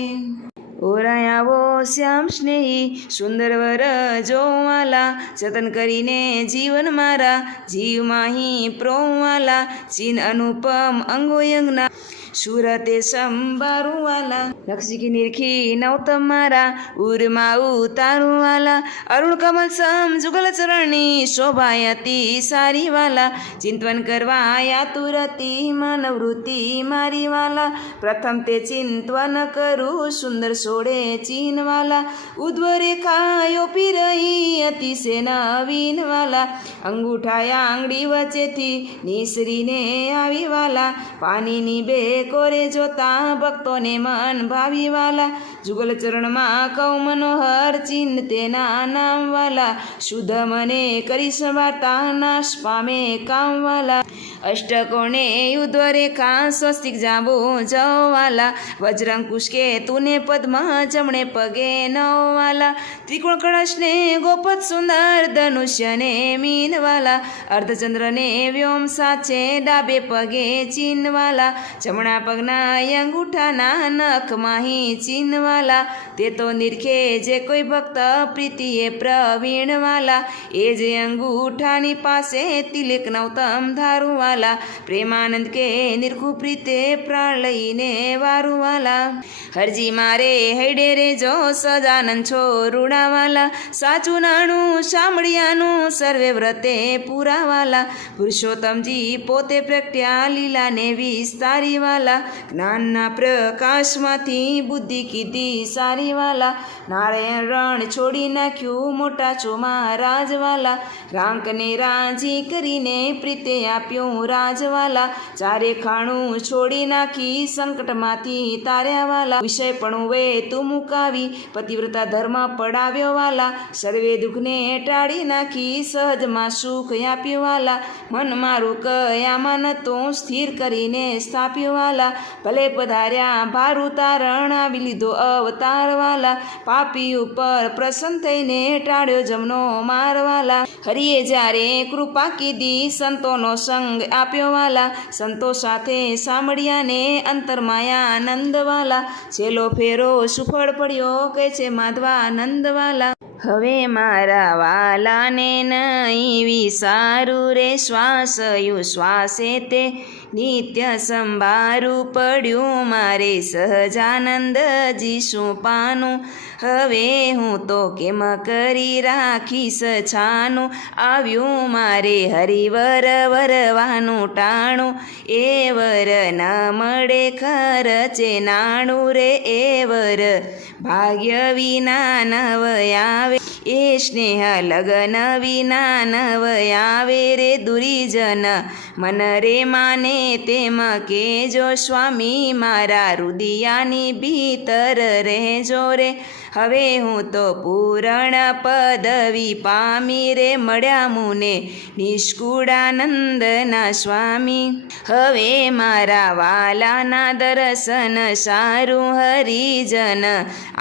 ઓરાયાવો શ્યામ સ્નેહી સુંદર વર જોવાલા જતન કરીને જીવન મારા જીવ માહી પ્રોવાલા ચીન અનુપમ અંગોયંગના સુરતે સંભારું વાલા નક્ષી નિરખી નવતમ મારા ઉરમાં ઉતારું વાલા અરુણ કમલ સમ જુગલ ચરણની શોભાયતી સારી વાલા ચિંતવન કરવા યાતુરતી માનવૃત્તિ મારી વાલા પ્રથમ તે ચિંતવન કરું સુંદર સોડે ચીન વાલા ઉદ્વ રેખાયો પીરહી અતિશે નવીન વાલા અંગૂઠાયા આંગળી વચ્ચેથી નિસરીને આવી વાલા પાણીની બે કોરે જોતા ભક્તોને મન ભાવી વાલા જુગલ ચરણમાં કૌ મનોહર ચિહ્ન તેના નામ વાલા શુદ્ધ મને કરી સંભાળતા નાશ પામે કામ વાલા અષ્ટકોણે યુદ્ધ રેખા સ્વસ્તિક જાંબુ જવાલા વજ્રંકુશ કે તુને પદ્મ જમણે પગે નવાલા ત્રિકોણ કળશને ગોપત સુંદર ધનુષ્યને મીનવાલા અર્ધચંદ્રને વ્યોમ સાચે ડાબે પગે ચીનવાલા જમણા પગના અંગૂઠાના નખ માહી ચીનવાલા તે તો નિરખે જે કોઈ ભક્ત પ્રીતિએ પ્રવીણવાલા એ જે અંગૂઠાની પાસે તિલક નવતમ ધારુવાલા પ્રેમાનંદ કે નિર્ખુ પ્રીતે પ્રાણ લઈને વારુવાલા હરજી મારે હૈડે રે જો સજાનંદ છો રૂડાવાલા સાચું નાણું સાંભળિયાનું સર્વે વ્રતે પુરાવાલા પુરુષોત્તમજી પોતે પ્રગટ્યા લીલાને વિસ્તારીવાલા જ્ઞાનના પ્રકાશમાંથી બુદ્ધિ કીધી સારીવાલા નારાયણ રણ છોડી નાખ્યું મોટા ચોમાં રાજવાલા રાંકને રાજી કરીને પ્રીતે આપ્યું રાજવાલા ચારે ખાણું છોડી નાખી સંકટમાંથી તાર્યાવાલા વિષય પણ વે તું મુકાવી પતિવ્રતા ધર્મ પડાવ્યો વાલા સર્વે દુઃખને ટાળી નાખી સહજમાં સુખ આપ્યું વાલા મન મારું કયામાં તો સ્થિર કરીને સ્થાપ્યું વાલા વાલા, ભલે પધાર્યા ભાર ઉતારણ આવી લીધો અવતાર વાલા, પાપી ઉપર પ્રસન્ન થઈને ટાળ્યો જમનો મારવાલા, હરિએ જ્યારે કૃપા કીધી સંતોનો સંગ આપ્યો વાલા, સંતો સાથે સાંભળ્યાને અંતરમાયા આનંદવાલા, છેલ્લો ફેરો સુફળ પડ્યો કહે છે માધવાનંદ વાલા. હવે મારા વાલાને નહીં વિસારું રે, શ્વાસયુ શ્વાસે તે નિત્ય સંભારું પડ્યું મારે સહજાનંદજી શું પાનું, હવે હું તો કેમ કરી રાખીશ છાનું, આવ્યું મારે હરિવર વરવાનું ટાણું, એ વર ન મળે ખર્ચે નાણું રે, એ વર ભાગ્ય વિના નવ આવે, એ સ્નેહ લગન વિના નવ આવે રે, દુરીજન મન રે માને તેમ કેજો, સ્વામી મારા રુદિયાની ભીતર રહેજો રે, હવે હું તો પૂરણ પદવી પામી રે, મળ્યા મુને નિષ્કુળાનંદના સ્વામી, હવે મારા વાલાના દર્શન સારું, હરિજન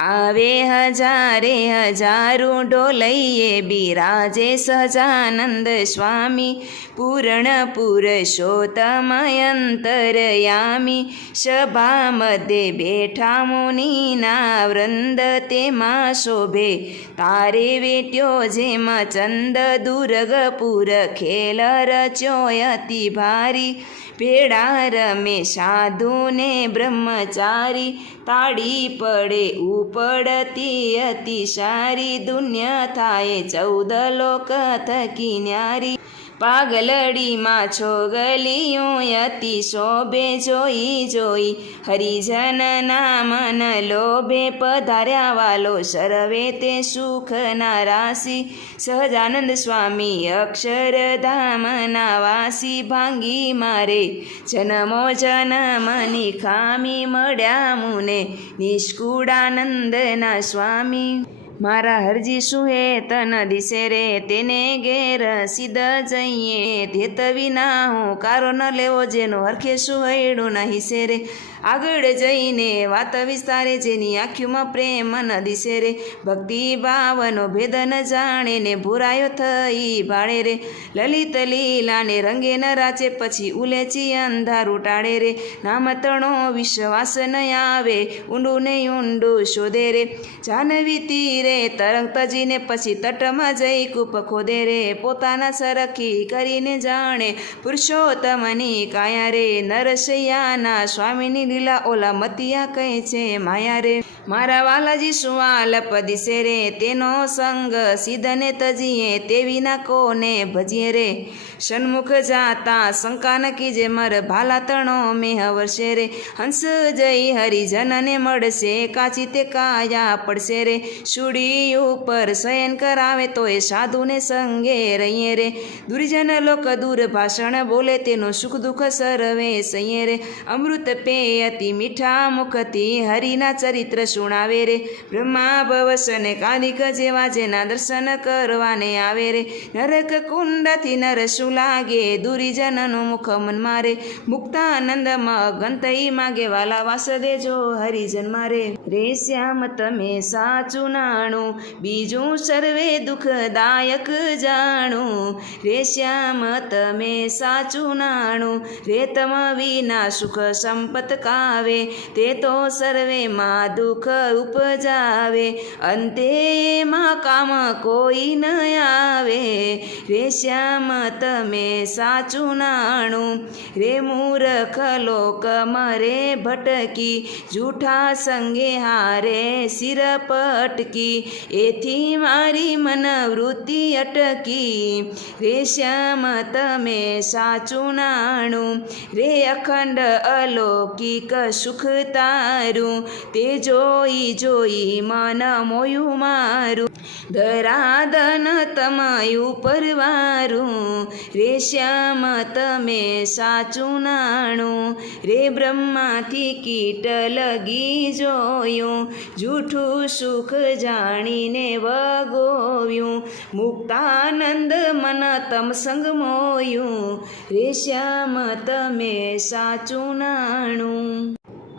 આવે હજારે હજારું, ઢોલૈયે બિરાજે સહજાનંદ સ્વામી, પૂર્ણ પુરુષોત્તમ અંતરયામી, સભા મધ્યે બેઠા મુનિના વૃંદ, તેમાં શોભે તારે વેટ્યો જેમાં ચંદ, દુર્ગપુર ખેલ રચ્યો અતિ ભારી, ભેળા રમે સાધુ ને બ્રહ્મચારી, તાળી પડે ઉપડતી અતિ સારી, દુન્ય થાય 14 લોક થકી ન્યારી, પાગલડીમાં છોગલિયું અતિ શોભે, જોઈ જોઈ હરિજન નામન લોભે, પધાર્યા વાલો સર્વે તે સુખના રાશિ, સહજાનંદ સ્વામી અક્ષરધામના વાસી, ભાંગી મારે જન્મો જન્મની ખામી, મળ્યા મુને નિષ્કુળાનંદના સ્વામી, મારા હરજી સુહે તન દિશે રે, તેને ઘેર સીધા જઈએ, ધેત વિના હું કારો ન લેવો, જેનો હરખે સુહૈડું નહીં સે રે, આગળ જઈને વાત વિસ્તારે, જેની આંખ્યુમાં પ્રેમ ન દિશે રે, ભક્તિ ભાવનો ભેદ ન જાણે ને ભૂરાયો થઈ ભાળે રે, લલિત લીલાને રંગે ન રાચે પછી ઉલેચી અંધારું ટાળે રે, નામ તણો વિશ્વાસ ન આવે ઊંડું ને ઊંડું શોધે રે, જાનવી તીરે તરંગ તજીને પછી તટમાં જઈ કૂપ ખોદે રે, પોતાના સરખી કરીને જાણે પુરુષોત્તમની કાયા રે, નરસૈયાના સ્વામીની લીલા ઓલા મતિયા કહે છે માયા રે, મારા વાલાજી સુવાલ પદિશે રે, તેનો સંગ સીધને તજીએ, તે વિના કોને ભજીએ રે, સન્મુખ જાતા શંકા ન કીજે, મર ભાલા તણો મેહ વર્ષે રે, હંસ જઈ હરિજનને મળશે, કાચી તે કાયા પડશે રે, સુડી ઉપર શયન કરાવે તો એ સાધુને સંગે રહીએ રે, દુર્જન લોક દૂર ભાષણ બોલે, તેનો સુખ દુઃખ સર્વે સહીએ રે, અમૃત પેય અતિ મીઠા મુખથી હરિના ચરિત્ર સુણાવે રે, બ્રહ્મા ભવસને કાલિક જેવા જેના દર્શન કરવાને આવે રે, નરક કુંડથી નરસુ લાગે, દુરીજનનું મુખ મન મારે, મુક્તાનંદમાં ગંતઈ માગે, વાલા વાસ દેજો હરિજન મારે, રે શ્યામ તમે સાચું નાણું, બીજું સર્વે દુઃખદાયક જાણું, રે શ્યામ તમે સાચું નાણું, રે તમ વિના સુખ સંપત કાવે, તે તો સર્વેમાં દુઃખ ઉપજાવે, અંતે એમાં કામ કોઈ ન આવે, રે શ્યામ તમે સાચું નાણું, રે મૂર્ખ લોક મરે ભટકી, જૂઠા સંગે હારે શિર પટકી, એથી મારી મનવૃત્તિ અટકી, રે શ્યામ તમે સાચું નાણું, રે અખંડ અલૌકિક સુખ તારું, તે જોઈ જોઈ મન મોયું મારું, ધરાધન તમાયું પરવારું, રે શ્યામ તમે સાચું નાણું, રે બ્રહ્માથી કીટ લગી જો મોયું, જૂઠું સુખ જાણીને વગોવ્યું, મુક્તાનંદ મન તમ સંગ મોયું, રે શ્યામ તમે સાચું નાણું.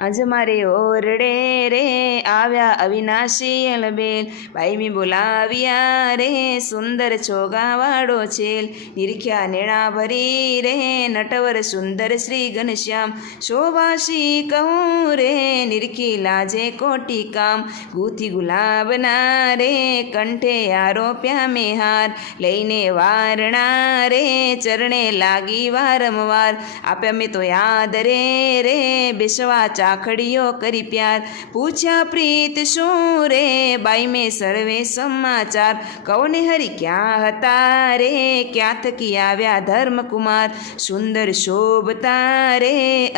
આજ મારે ઓરડે રે આવ્યા અવિનાશી અલબેલ, બાઈમી બોલાવ્યા રે સુંદર ચોગાવાળો છેલ, નિરખ્યા નેણા ભરી રે નટવર સુંદર શ્રી ઘનશ્યામ, શોભાશી કહું રે નિરખી લાજે કોટી કામ, ગૂથી ગુલાબના રે કંઠે આરોપ્યા મેં હાર, લઈને વારણા રે ચરણે લાગી વારંવાર, આપ્યા મેં તો યાદ રે બેસવા ચાખડીઓ કરી પ્યાર, પૂછ્યા પ્રીત શું રે બાઈ મેં સર્વે સમાચાર, કૌને હરી ક્યાં હતા રે ક્યાં થકી આવ્યા ધર્મકુમાર, સુંદર શોભતા રે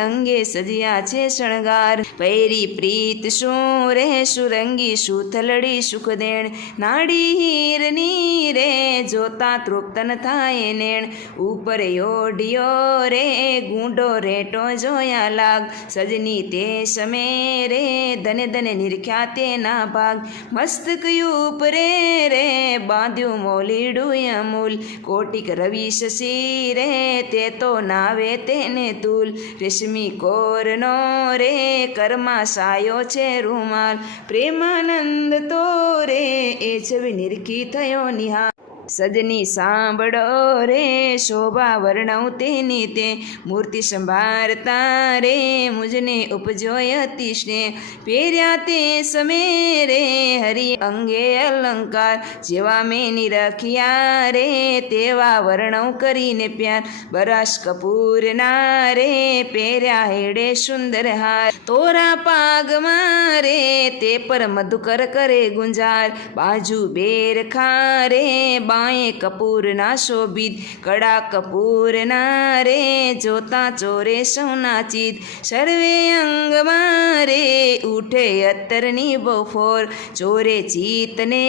અંગે સજ્યા છે શણગાર, પૈરી પ્રીત શું રે સુરંગી સુથલડી સુખદેણ, નાડી હીરની રે જોતા તૃપ્તન થાય નેણ, ઉપર યોઢિયો રે ગુંડો રેટો જોયા લાગ, સજની તે સમે રે ધને ધને નિરખ્યા તેના ભાગ, મસ્તક ઉપરે રે બાંધ્યું મોલીડું અમૂલ, કોટિક રવિ શશી રે તે તો નાવે તેને તુલ, રેશમી કોરનો રે કર્મા સાયો છે રૂમાલ, પ્રેમાનંદ તો રે એ છવી નિરખી થયો નિહાળ, સજની સાંભળો રે શોભા વર્ણવ તેની તે, મૂર્તિ સંભાળતા રે મુજને ઉપજોય અતિશને, પહેર્યા તે સમે રે હરિ અંગે અલંકાર, જેવા મેં નિરખ્યા રે તેવા વર્ણવ કરીને પ્યાર, બરાશ કપૂરના રે પહેર્યા હેડે સુંદર હાર, તોરા પાગમાં રે તે પર મધુકર કરે ગુંજાર, બાજુ બેર ખા રે બાએ કપૂરના શોભિત, કડા કપૂરના રે જોતા ચોરે સૌના ચિત, સર્વે અંગમાં રે ઉઠે અત્તરની બફોર, ચોરે ચિતને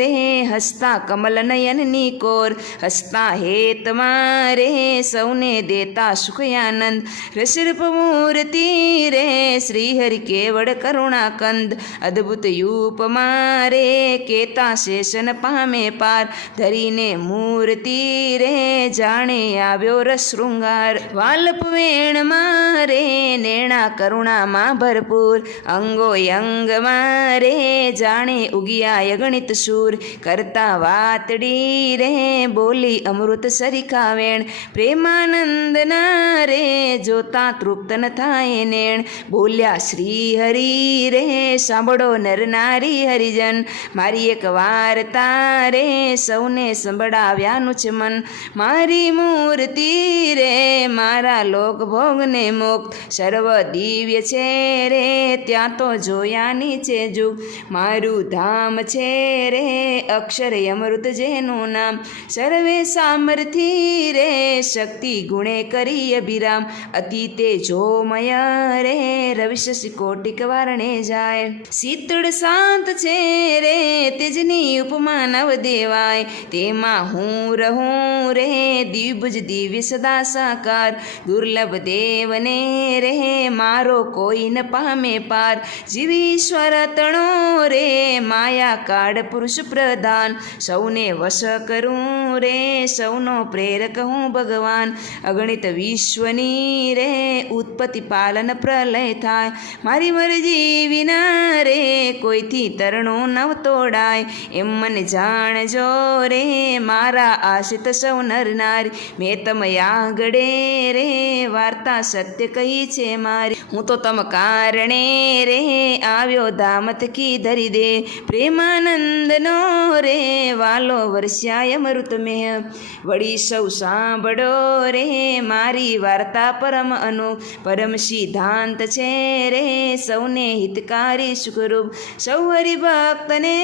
રે હસતા કમલ નયનની કોર, હસતા હેતમાં રે સૌને દેતા સુખ આનંદ, રસરૂપ મૂર્તિ રે શ્રીહરિ કેવળ કરુણાકંદ, અદ્ભુત યુપમાં રે કેતા શેષન પામે પાર, ધરીને મૂર્તિ રે જાણે આવ્યો રસશૃંગાર, વાલ્પ વેણમાં રે નેણા કરુણામાં ભરપૂર, અંગો અંગમાં રે જાણે ઉગિયા અગણિત શૂર, કરતા વાતડી રે બોલી અમૃત સરિખા વેણ, પ્રેમાનંદના રે જોતા તૃપ્ત ન થાય નેણ, બોલ્યા શ્રી હરિ રે સાંભળો નર નારી હરિજન, મારી એક વાર્તા રે સૌને સંભળાવ્યાનું છે મન, મારી મૂર્તિ રે મારા લોક ભોગને મુક્ત, સર્વ દિવ્ય છે રે ત્યાં તો જોયાની છે જુગ, મારું ધામ છે રે અક્ષર અમૃત જેનું નામ, સર્વે સામર્થિ રે શક્તિ ગુણે કરી અભિરામ, અતિ તેજોમય રે રવિશશી કોટિક વારણે જાય, શીતળ શાંત છે રે તેજની ઉપમા નવ દેવાય, તેમાં હું રહું રે દ્વિભુજ દિવ્ય સદા સાકાર, દુર્લભ દેવને રે મારો કોઈ ન પામે પાર, જીવીશ્વર તણો રે માયા કાળ પુરુષ પ્રધાન, સૌને વશ કરું રે સૌનો પ્રેરક હું ભગવાન, અગણિત વિશ્વની રે ઉત્પત્તિ પાલન પ્રલય થાય, મારી મરજી વિના રે કોઈથી તરણું નવ તોડાય, એમ મને જાણજો રે મારા આશ્રિત સૌ નર નારી, મેં તમયા ગળે રે વાર્તા સત્ય કહી છે મારી, હું તો તમ કારણે રે આવ્યો ધામત કી ધરી દે, પ્રેમાનંદનો રે વાલો વર્ષાય અમૃત મેં, વળી સૌ સાંભળો રે મારી વાર્તા પરમ અનુ, પરમ સિદ્ધાંત છે રે સૌને હિતકારી સુખરૂપ, સૌ હરિભક્તને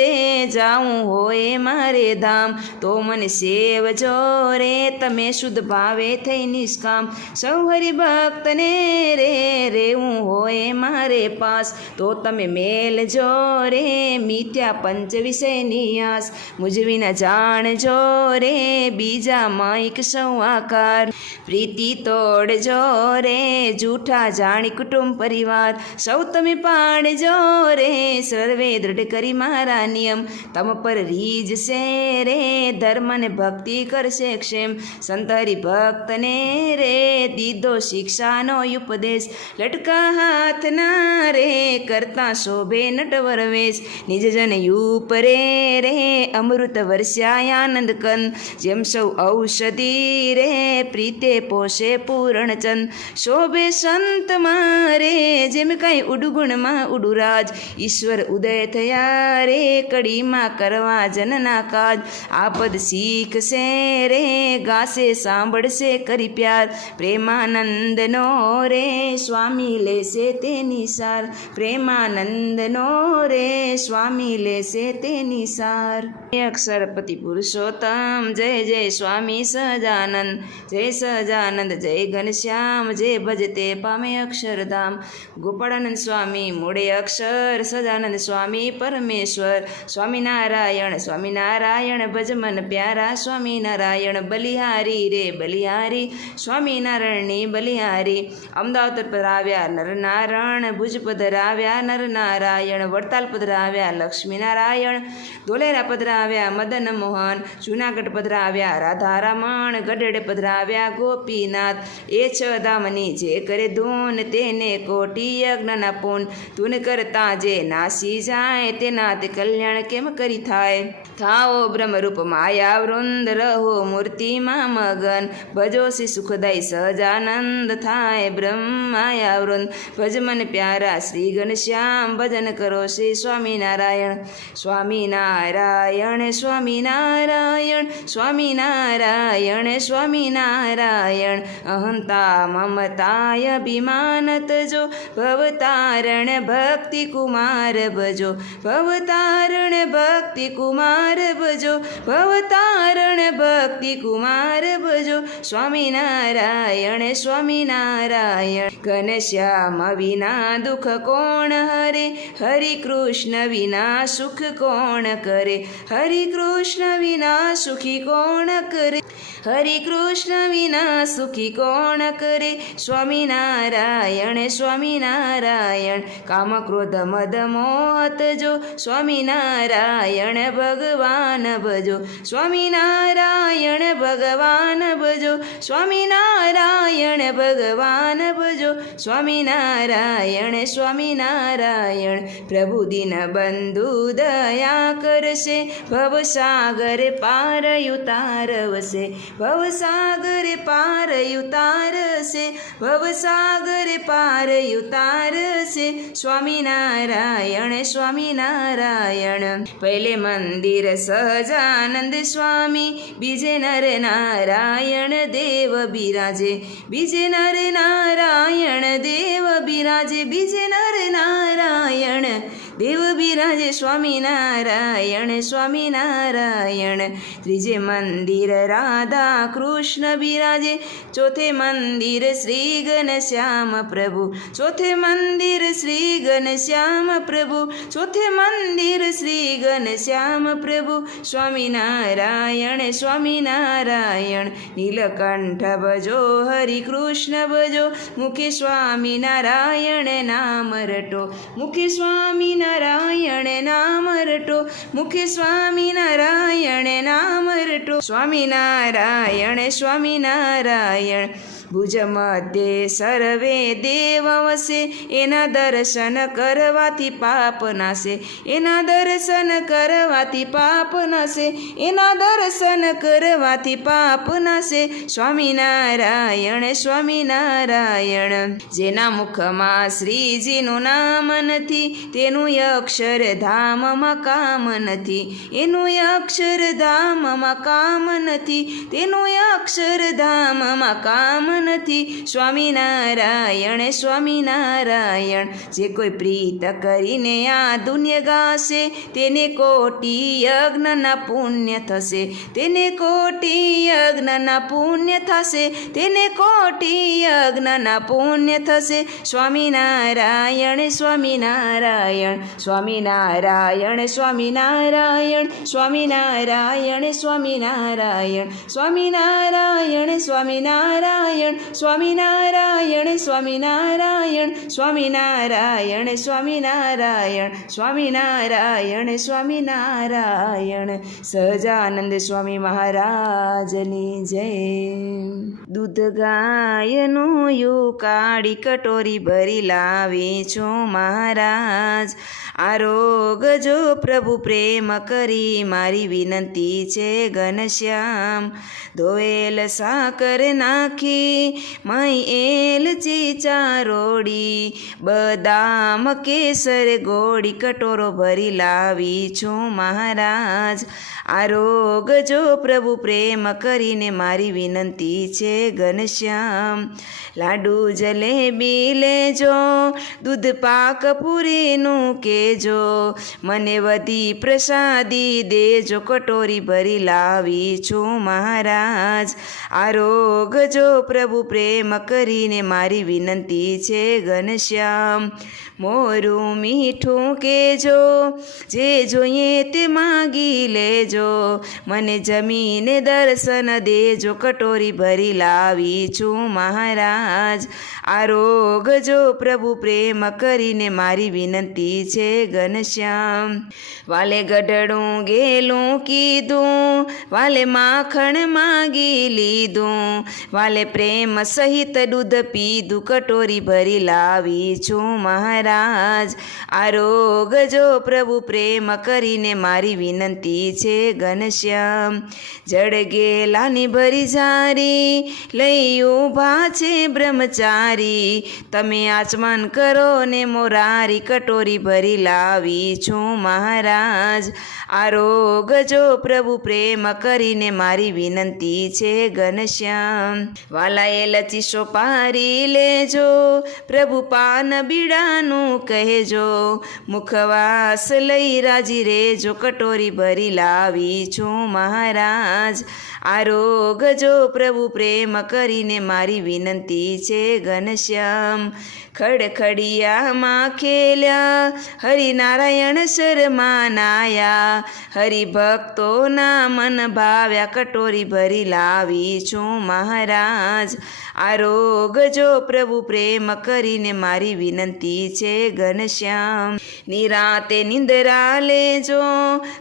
રે જાઉં હોય મારે ધામ, તો મને સેવજો રે તમે શુદ્ધ ભાવે થઈ નિષ્કામ, સૌ હરિભક્તને રે રેવું હોય મારે પાસ, તો તમે મેલજો રે મિથ્યા પંચ વિષયની આસ, મુજ વિના જાણજો રે બીજામાં એક સૌ આકાર. પ્રીતિ તોડજો રે જૂઠા જાણી કુટુંબ પરિવાર, સૌ તમે પાડજો રે સર્વે દૃઢ કરી મારા નિયમ. તમ પર રીજ છે રે ધર્મ ને ભક્તિ કરશે ક્ષેમ, સંત હરિભક્તને રે દીધો શિક્ષાનો ઉપદેશ. લટકા હાથના રે કરતા શોભે નટવર વેશ, નિજ જન ઉપરે રે અમૃત વર્ષાય આનંદ કંદ. જેમ સૌ ઔષધિ રે પ્રીતે પોષે પૂરણ ચંદ, શોભે સંત મારે જેમ કઈ ઉડગુણમાં ઉડુરાજ. ઈશ્વર ઉદય થયા રે કડીમાં કરવા જનના કાજ, આપદ શીખશે રે ગાશે સાંભળશે કરી પ્યાર. પ્રેમાનંદનો રે સ્વામી લેશે તેની સાર, પ્રેમાનંદનો રે સ્વામી લેશે તેની સાર. અક્ષરપતિ પુરુષોત્તમ જય જય સ્વામી સહજાનંદ, જય સહજાનંદ જય ઘનશ્યામ, જય ભજતે પામે અક્ષરધામ. ગોપાળાનંદ સ્વામી મૂળે અક્ષર, સહજાનંદ સ્વામી પરમેશ્વર. સ્વામિનારાયણ સ્વામિનારાયણ ભજ મન પ્યારા, સ્વામિનારાયણ બલિહારી રે બલિહારી, સ્વામિનારાયણની બલિહારી. અમદાવાદ પધરાવ્યા નરનારાયણ, ભુજ પધરાવ્યા નરનારાયણ, વડતાલ પધરાવ્યા લક્ષ્મીનારાયણ, ધોલેરા પધરાવ્યા મદન મોહન, જૂનાગઢ પધરાવ્યા રાધારમણ, ગઢડે પધરાવ્યા ગોપીનાથ. એ છ ધામની જે કરે ધૂન તેને કોટી યજ્ઞના પૂન, તું કરતા જે નાસી જાય તેના તે કલ્યાણ કેમ કરી થાય. થાઓ બ્રહ્મરૂપ માયા વૃંદ રહો મૂર્તિમાં મગન, ભજો શ્રી સુખદાય સહજાનંદ થાય બ્રહ્મ માયા વૃંદ. ભજ મન પ્યારા શ્રી ઘનશ્યામ, ભજન કરો શ્રી સ્વામિનારાયણ. સ્વામિનારાયણ સ્વામિનારાયણ સ્વામિનારાયણ સ્વામિનારાયણ, અહંતા મમતાય અભિમાન તજો, ભવતારણ ભક્તિ કુમાર ભજો, ભવતારણ ભક્તિ કુમાર ભજો, ભવતારણ ભક્તિ કુમાર ભજો. સ્વામિનારાયણ સ્વામિનારાયણ, ઘનશ્યામ વિના દુઃખ કોણ હરે, હરિ કૃષ્ણ વિના સુખ કોણ કરે, હરિ કૃષ્ણ વિના સુખી કોણ કરે, હરિ કૃષ્ણ વિના સુખી કોણ કરે. સ્વામિનારાયણ સ્વામિનારાયણ, કામ ક્રોધ મદ મોહ તજો, સ્વામિનારાયણ ભગવાન ભજો, સ્વામિનારાયણ ભગવાન ભજો, સ્વામિનારાયણ ભગવાન ભજો. સ્વામિનારાયણ સ્વામિનારાયણ, પ્રભુ દિન બંધુ દયા કરશે, ભવસાગર પાર ઉતારવશે, ભવસાગર પાર ઉતારશે, ભવસાગર પાર ઉતારશે. સ્વામિનારાયણ સ્વામિનારાયણ, પહેલે મંદિર સહજાનંદ સ્વામી, બીજે નર નારાયણ દેવ બિરાજે, બીજે નર નારાયણ દેવ બિરાજે, બીજે નર નારાયણ દેવ બિરાજે. સ્વામિનારાયણ સ્વામિનારાયણ, ત્રીજે મંદિર રાધા કૃષ્ણ બિરાજે, ચોથે મંદિર શ્રી ઘનશ્યામ પ્રભુ, ચોથે મંદિર શ્રી ઘનશ્યામ પ્રભુ, ચોથે મંદિર શ્રી ઘનશ્યામ પ્રભુ. સ્વામિનારાયણ સ્વામિનારાયણ, નીલકંઠ ભજો હરિ કૃષ્ણ ભજો, મુખે સ્વામિનારાયણ નામ રટો, મુખે સ્વામિનારાયણ નામ રટો, મુખે સ્વામિનારાયણ નામ રટો. સ્વામિનારાયણ સ્વામિનારાયણ, ભુજ મધ્યે સર્વે દેવ વસે, એના દર્શન કરવાથી પાપ નાશે, એના દર્શન કરવાથી પાપ નાશે, એના દર્શન કરવાથી પાપ નાશે. સ્વામિનારાયણ સ્વામિનારાયણ, જેના મુખમાં શ્રીજીનું નામ નથી, તેનું અક્ષરધામમાં કામ નથી, એનું અક્ષરધામમાં કામ નથી, તેનું અક્ષરધામમાં કામ નથી. સ્વામિનારાયણ સ્વામિનારાયણ. જે કોઈ પ્રીત કરીને આ દુનિયા ગાશે તેને કોટી યજ્ઞના પુણ્ય થશે. તેને કોટી યજ્ઞના પુણ્ય થશે. તેને કોટી યજ્ઞના પુણ્ય થશે. સ્વામિનારાયણ સ્વામિનારાયણ. સ્વામિનારાયણ સ્વામિનારાયણ. સ્વામિનારાયણ સ્વામિનારાયણ. સ્વામિનારાયણ સ્વામિનારાયણ. સ્વામિનારાયણ સ્વામિનારાયણ. સ્વામિનારાયણ સ્વામિનારાયણ. સ્વામિનારાયણ સ્વામિનારાયણ. સહજાનંદ સ્વામી મહારાજની જય. દૂધ ગાયનું યુ કાળી કટોરી ભરી લાવી છું મહારાજ. આરોગજો પ્રભુ પ્રેમ કરી મારી વિનંતી છે ઘનશ્યામ. ધોયેલ સાકર નાખી મઈ એલચી ચારોડી. બદામ કેસર ગોળી કટોરો ભરી લાવી છું મહારાજ. આરોગજો પ્રભુ પ્રેમ કરીને મારી વિનંતી છે ઘનશ્યામ. લાડુ જલેબી લેજો, દૂધ પાક પૂરીનું કેજો. મને વધી પ્રસાદી દેજો, કટોરી ભરી લાવી છું મહારાજ. આરોગજો પ્રભુ પ્રેમ કરીને મારી વિનંતી છે ઘનશ્યામ. મોરું મીઠું કેજો, જે જોઈએ તે માગી લેજો. મને જમીને દર્શન દેજો, કટોરી ભરી લાવી છું મહારાજ. આરોગજો પ્રભુ પ્રેમ કરીને મારી વિનંતી છે ઘનશ્યામ. વાલે ગઢડું ગેલું કીધું, વાલે માખણ માગી લીધું. વાલે પ્રેમ સહિત દૂધ પીધું, કટોરી ભરી લાવી છું મહારાજ. આરોગજો પ્રભુ પ્રેમ કરીને મારી વિનંતી છે ઘનશ્યામ. જડ ગેલાની ભરી જારી લઈ ઊભા છે બ્રહ્મચારી. તમે આચમન કરો ને મોરારી, કટોરી ભરી લાવી છું મહારાજ. આરોગજો પ્રભુ પ્રેમ કરીને મારી વિનંતી છે ઘનશ્યામ. વાલાએ લચીસો પારી લેજો, પ્રભુ પાન બીડાનું કહેજો. મુખવાસ લઈ રાજી રેજો, કટોરી ભરી લાવી છું મહારાજ. આરોગજો પ્રભુ પ્રેમ કરીને મારી વિનંતી છે ઘનશ્યામ. ખડખડિયામાં ખેલ્યા હરિનારાયણ શરમાનાયા. હરિભક્તોના મન ભાવ્યા, કટોરી ભરી લાવી છું મહારાજ. આરોગજો પ્રભુ પ્રેમ કરીને મારી વિનંતી છે ઘનશ્યામ. નિરાતે નિંદરા લેજો,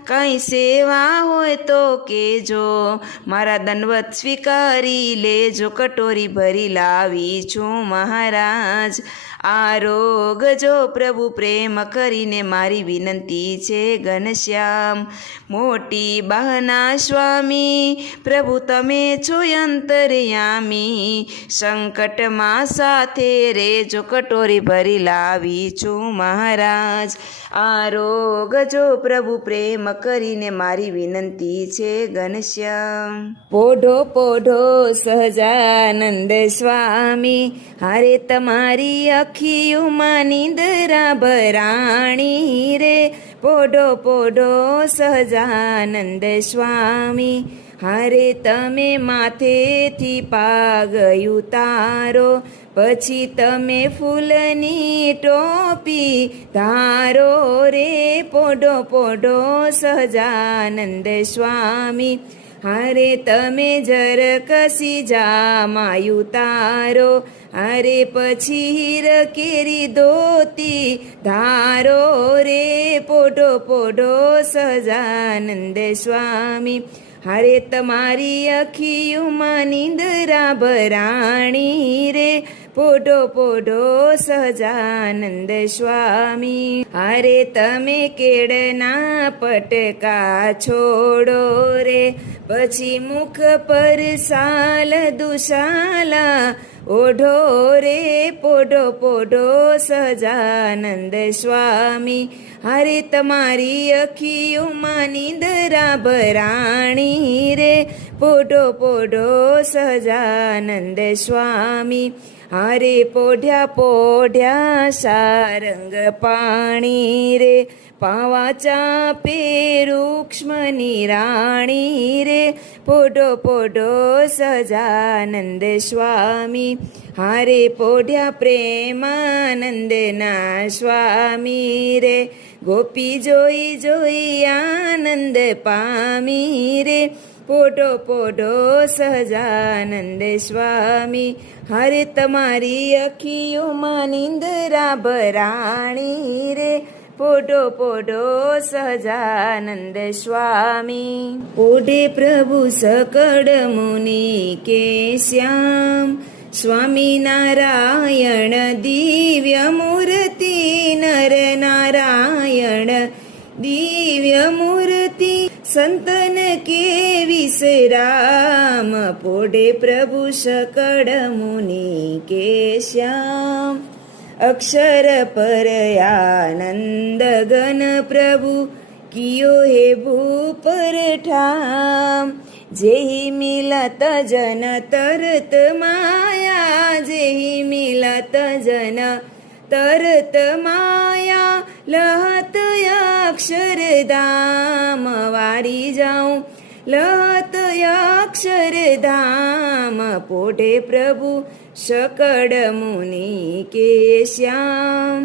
કાંઈ સેવા હોય તો કેજો. મારા દંડવત સ્વીકારી લેજો, કટોરી ભરી લાવી છું મહારાજ. આરોગજો પ્રભુ પ્રેમ કરીને મારી વિનંતી છે ઘનશ્યામ. મોટી બહાના સ્વામી પ્રભુ તમે છો અંતર્યામી. સંકટમાં સાથે રેજો, કટોરી ભરી લાવી છું મહારાજ. આરોગજો પ્રભુ પ્રેમ કરીને મારી વિનંતી છે ઘનશ્યામ. પોઢો પોઢો સહજાનંદ સ્વામી, હારે તમારી અખિયુમાં નિંદરા ભરાણી રે. પોઢો પોઢો સહજાનંદ સ્વામી, હારે તમે માથેથી પાગ ઉતારો. પછી તમે ફૂલની ટોપી ધારો રે. પોઢો પોઢો સહજાનંદ સ્વામી, હારે તમે જરકસી જામાં ઉતારો. હારે પછી હીર કેરી ધોતી ધારો રે. પોઢો પોઢો સહજાનંદ સ્વામી, હારે તમારી અખિયુમાં નિંદરા ભરાણી રે. પોઢો પોઢો સહજાનંદ સ્વામી, હારે તમે કેળના પટકા છોડો રે. પછી મુખ પર સાલ દુશાલા ઓઢો રે. પોઢો પોઢો સહજાનંદ સ્વામી, હારે તમારી અખિયુમાં નિંદરા ભરાણી રે. પોઢો પોઢો સહજાનંદ સ્વામી હારે પોઢ્યા પોઢ્યા સારંગ પાણી રે પાવા ચાપે રૂક્ષ્મની રાણી રે પોઢો પોઢો સહજાનંદ સ્વામી હારે પોઢ્યા પ્રેમાનંદના સ્વામી રે ગોપી જોઈ જોઈ આનંદ પામી રે પોઢો પોઢો સહજાનંદ સ્વામી હારે તમારી અખીઓમાં નિંદરા ભરાણી રે પોઢો પોઢો સહજાનંદ સ્વામી પોઢે પ્રભુ સકળ મુનિ કે શ્યામ સ્વામિનારાયણ દિવ્ય મૂર્તિ નર નારાયણ દિવ્ય મૂર્તિ સંતન કે વિશ્રામ પોઢે પ્રભુ સકળ મુનિ કે શ્યામ અક્ષર પર આનંદ ગન પ્રભુ કિયો હે ભૂપર ઠામ જેહી મિલત જન તરત માયા જેહી મિલત જન તરત માયા લહત અક્ષરધામ વારી જાઉં લહત અક્ષરધામ પોઢે પ્રભુ શકળ મુનિ કે શ્યામ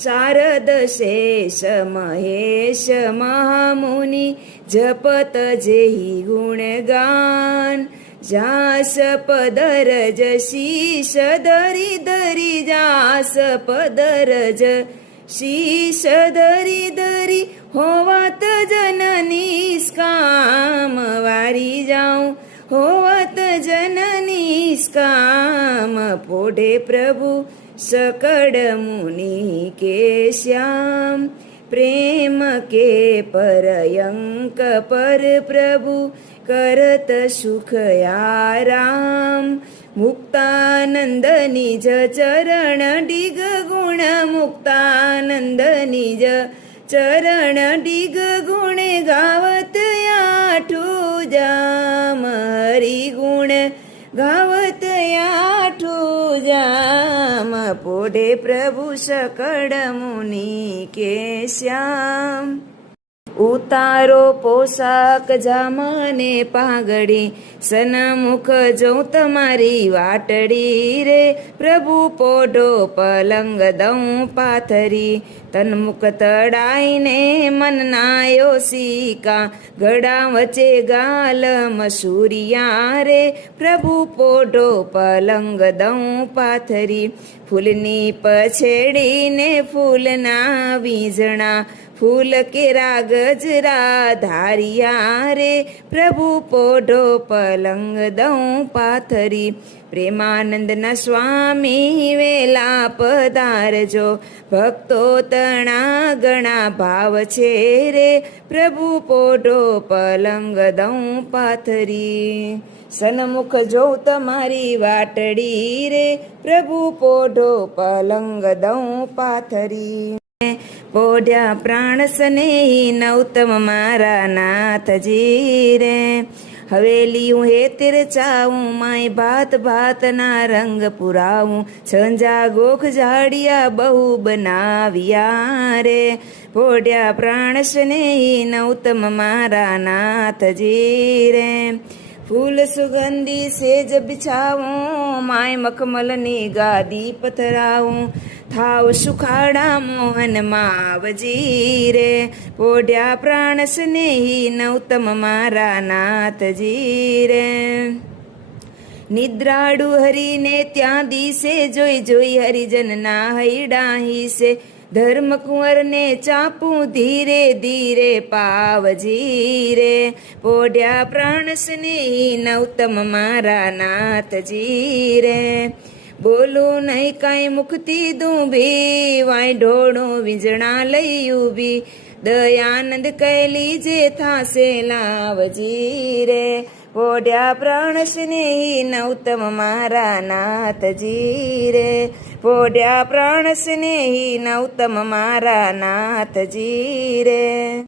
શારદ શેષ મહેશ મહામુનિ જપત જેહી ગુણગાન જાસ પદરજ શીશ ધરી ધરી જાસ પદરજ શીશ ધરી ધરી હોવત જન નિષ્કામ વારી જાઉં હોવત જન નિષ્કામ પોઢે પ્રભુ सकड़ मुनि के श्याम प्रेम के परयंक पर प्रभु करत सुख आराम मुक्तानंद निज चरण डिग गुण मुक्तानंद निज चरण डिग गुण गावत आठू जाम हरि गुण गावत आठू जाम पोढ़े प्रभु सकड़ मुनि के श्याम उतारो पोशाक जामाने पागड़ी सनमुख जो तमारी वाटड़ी रे प्रभु पोढ़ो पलंग दऊं पाथरी तनमुख तड़ाई ने मन नायो सीका गड़ा वचे गाल मसूरिया रे प्रभु पोढ़ो पलंग दऊं पाथरी फूलनी पछेड़ी ने फूलना वीजणा फूल केरा गजरा धारिया रे प्रभु पोढ़ो पलंग दऊं पाथरी प्रेमानंद न स्वामी वेला पधारजो भक्तो तणा गणा भाव छे रे प्रभु पोढ़ो पलंग दऊं पाथरी सनमुख जो तमारी वाटड़ी रे प्रभु पोढ़ो पलंग दऊं पाथरी पोढ़्या प्राण स्नेही नौतम मारा नाथजी रे हवेलियूं हे तिरचाऊं माई भात भात ना रंग पुराऊं छंजा गोख झाड़िया बहु बनाविया रे पोढ़्या प्राण स्नेही नौतम मारा नाथजी रे फूल सुगंधी सेज बिछाऊं माय मखमलनी गादी पथराऊं थाव सुखाड़ा मोहन मावजी रे पोढ़्या प्राण स्नेही नौतम मारा नाथजी रे निद्राड़ू हरि ने त्या दिसे जोई जोई हरिजन ना हईडाही से धर्म कुंवर ने चापू धीरे धीरे पावजी रे पोढ़्या प्राण स्नेही नौतम मारा नाथजी रे बोलू नहीं काई मुक्ति दूं भी वाई ढोड़ू विजणा लई उभी दयानंद कह लीजे था से लावजी रे पोढ़्या प्राण स्नेही नौतम मारा नाथजी रे पोढ़्या प्राण स्नेही नौतम मारा नाथजी रे।